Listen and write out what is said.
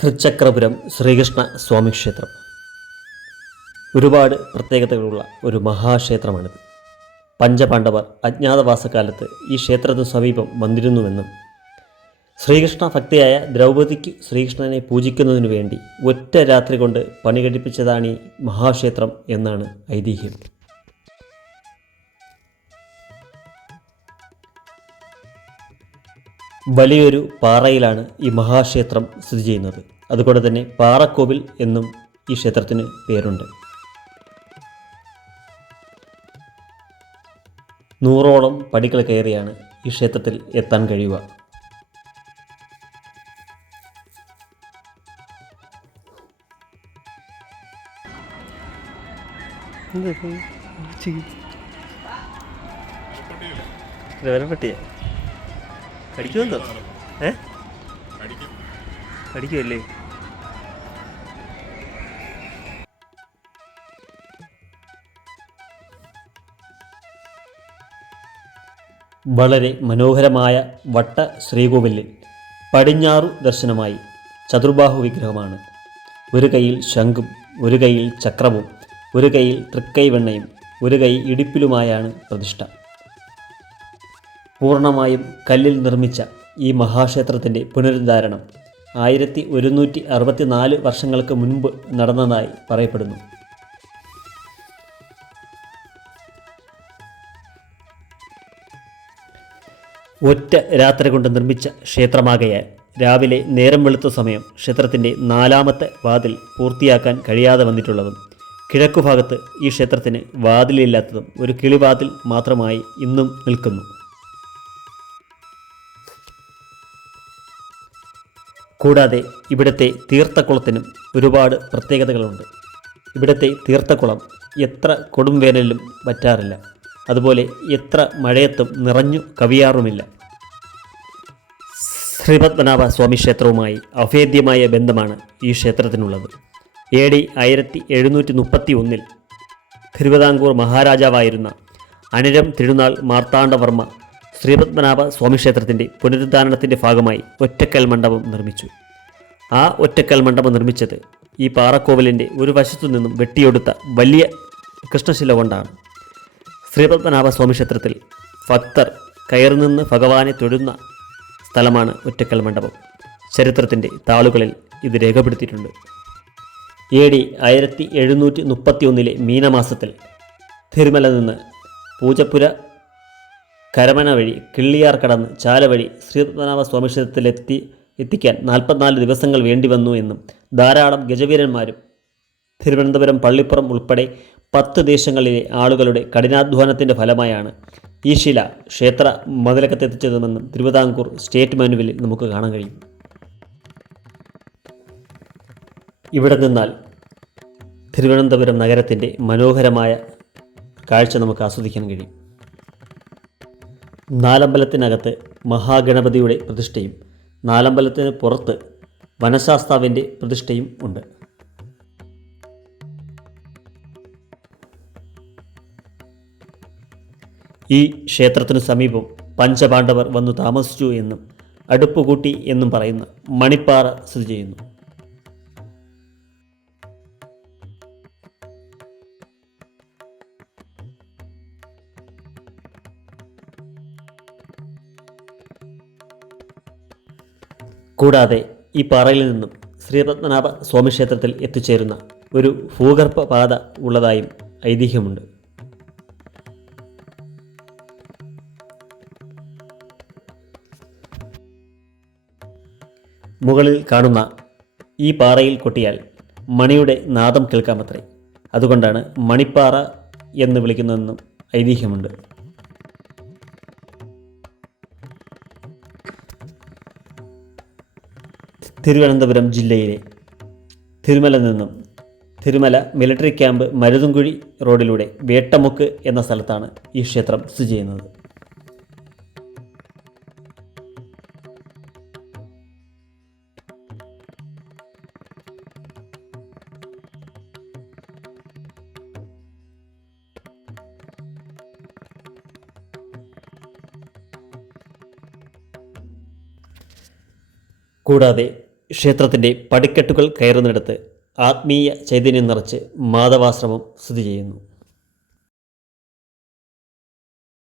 തൃച്ചക്രപുരം ശ്രീകൃഷ്ണ സ്വാമി ക്ഷേത്രം ഒരുപാട് പ്രത്യേകതകളുള്ള ഒരു മഹാക്ഷേത്രമാണിത്. പഞ്ചപാണ്ഡവർ അജ്ഞാതവാസകാലത്ത് ഈ ക്ഷേത്രത്തിനു സമീപം വന്നിരുന്നുവെന്നും ശ്രീകൃഷ്ണ ഭക്തിയായ ദ്രൗപദിക്ക് ശ്രീകൃഷ്ണനെ പൂജിക്കുന്നതിനു വേണ്ടി ഒറ്റ രാത്രി കൊണ്ട് പണി കഴിപ്പിച്ചതാണ് ഈ മഹാക്ഷേത്രം എന്നാണ് ഐതിഹ്യം. വലിയൊരു പാറയിലാണ് ഈ മഹാക്ഷേത്രം സ്ഥിതി ചെയ്യുന്നത്. അതുകൊണ്ട് തന്നെ പാറക്കോവിൽ എന്നും ഈ ക്ഷേത്രത്തിന് പേരുണ്ട്. 100ഓളം പടികൾ കയറിയാണ് ഈ ക്ഷേത്രത്തിൽ എത്താൻ കഴിയുക. കടിക്കുമെന്തോ? കടിക്കുമല്ലേ? വളരെ മനോഹരമായ വട്ട ശ്രീകോവിലിൽ പടിഞ്ഞാറു ദർശനമായി ചതുർബാഹു വിഗ്രഹമാണ്. ഒരു കൈയിൽ ശംഖും ഒരു കൈയിൽ ചക്രവും ഒരു കൈയിൽ തൃക്കൈവെണ്ണയും ഒരു കൈ ഇടുപ്പിലുമായാണ് പ്രതിഷ്ഠ. പൂർണ്ണമായും കല്ലിൽ നിർമ്മിച്ച ഈ മഹാക്ഷേത്രത്തിൻ്റെ പുനരുദ്ധാരണം 1164 വർഷങ്ങൾക്ക് മുൻപ് നടന്നതായി പറയപ്പെടുന്നു. ഒറ്റ രാത്രി കൊണ്ട് നിർമ്മിച്ച ക്ഷേത്രമാകയാൽ രാവിലെ നേരം വെളുത്ത സമയം ക്ഷേത്രത്തിൻ്റെ 4ാമത്തെ വാതിൽ പൂർത്തിയാക്കാൻ കഴിയാതെ വന്നിട്ടുള്ളതും കിഴക്കുഭാഗത്ത് ഈ ക്ഷേത്രത്തിന് വാതിലില്ലാത്തതും ഒരു കിളിവാതിൽ മാത്രമായി ഇന്നും നിൽക്കുന്നു. കൂടാതെ ഇവിടുത്തെ തീർത്ഥക്കുളത്തിനും ഒരുപാട് പ്രത്യേകതകളുണ്ട്. ഇവിടുത്തെ തീർത്ഥക്കുളം എത്ര കൊടും വേനലിലും വറ്റാറില്ല. അതുപോലെ എത്ര മഴയത്തും നിറഞ്ഞു കവിയാറുമില്ല. ശ്രീപത്മനാഭ സ്വാമി ക്ഷേത്രവുമായി അഭേദ്യമായ ബന്ധമാണ് ഈ ക്ഷേത്രത്തിനുള്ളത്. AD 1731 തിരുവിതാംകൂർ മഹാരാജാവായിരുന്ന അനിഴം തിരുനാൾ മാർത്താണ്ഡവർമ്മ ശ്രീപത്മനാഭ സ്വാമി ക്ഷേത്രത്തിൻ്റെ പുനരുദ്ധാരണത്തിൻ്റെ ഭാഗമായി ഒറ്റക്കൽ മണ്ഡപം നിർമ്മിച്ചു. ആ ഒറ്റക്കൽ മണ്ഡപം നിർമ്മിച്ചത് ഈ പാറക്കോവിലിൻ്റെ ഒരു വശത്തു നിന്നും വെട്ടിയെടുത്ത വലിയ കൃഷ്ണശില കൊണ്ടാണ്. ശ്രീപത്മനാഭ സ്വാമി ക്ഷേത്രത്തിൽ ഭക്തർ കയറി നിന്ന് ഭഗവാനെ തൊഴുന്ന സ്ഥലമാണ് ഒറ്റക്കൽ മണ്ഡപം. ചരിത്രത്തിൻ്റെ താളുകളിൽ ഇത് രേഖപ്പെടുത്തിയിട്ടുണ്ട്. AD 1731 മീനമാസത്തിൽ തിരുമല നിന്ന് പൂജപ്പുര കരമന വഴി കിള്ളിയാർ കടന്ന് ചാല വഴി ശ്രീപത്മനാഭ സ്വാമി എത്തിക്കാൻ 44 ദിവസങ്ങൾ വേണ്ടിവന്നു എന്നും ധാരാളം ഗജവീരന്മാരും തിരുവനന്തപുരം പള്ളിപ്പുറം ഉൾപ്പെടെ 10 ദേശങ്ങളിലെ ആളുകളുടെ കഠിനാധ്വാനത്തിൻ്റെ ഫലമായാണ് ഈ ശില ക്ഷേത്ര മതിലകത്തെത്തിച്ചതെന്നും തിരുവിതാംകൂർ സ്റ്റേറ്റ് മാനുവലിൽ നമുക്ക് കാണാൻ കഴിയും. ഇവിടെ നിന്നാൽ തിരുവനന്തപുരം നഗരത്തിൻ്റെ മനോഹരമായ കാഴ്ച നമുക്ക് ആസ്വദിക്കാൻ കഴിയും. നാലമ്പലത്തിനകത്ത് മഹാഗണപതിയുടെ പ്രതിഷ്ഠയും നാലമ്പലത്തിന് പുറത്ത് വനശാസ്താവിൻ്റെ പ്രതിഷ്ഠയും ഉണ്ട്. ഈ ക്ഷേത്രത്തിനു സമീപം പഞ്ചപാണ്ഡവർ വന്നു താമസിച്ചു എന്നും അടുപ്പുകൂട്ടി എന്നും പറയുന്ന മണിപ്പാറ സ്ഥിതി ചെയ്യുന്നു. കൂടാതെ ഈ പാറയിൽ നിന്നും ശ്രീപത്മനാഭ സ്വാമി ക്ഷേത്രത്തിൽ എത്തിച്ചേരുന്ന ഒരു ഭൂഗർഭ പാത ഉള്ളതായും ഐതിഹ്യമുണ്ട്. മുകളിൽ കാണുന്ന ഈ പാറയിൽ കൊട്ടിയാൽ മണിയുടെ നാദം കേൾക്കാമത്രേ. അതുകൊണ്ടാണ് മണിപ്പാറ എന്ന് വിളിക്കുന്നതെന്നും ഐതിഹ്യമുണ്ട്. തിരുവനന്തപുരം ജില്ലയിലെ തിരുമല നിന്നും തിരുമല മിലിറ്ററി ക്യാമ്പ് മരുതുംകുഴി റോഡിലൂടെ വേട്ടമുക്ക് എന്ന സ്ഥലത്താണ് ഈ ക്ഷേത്രം സ്ഥിതി ചെയ്യുന്നത്. കൂടാതെ ക്ഷേത്രത്തിൻ്റെ പടിക്കെട്ടുകൾ കയറുന്നിടത്ത് ആത്മീയ ചൈതന്യം നിറച്ച് മാധവാശ്രമം സ്ഥിതി ചെയ്യുന്നു.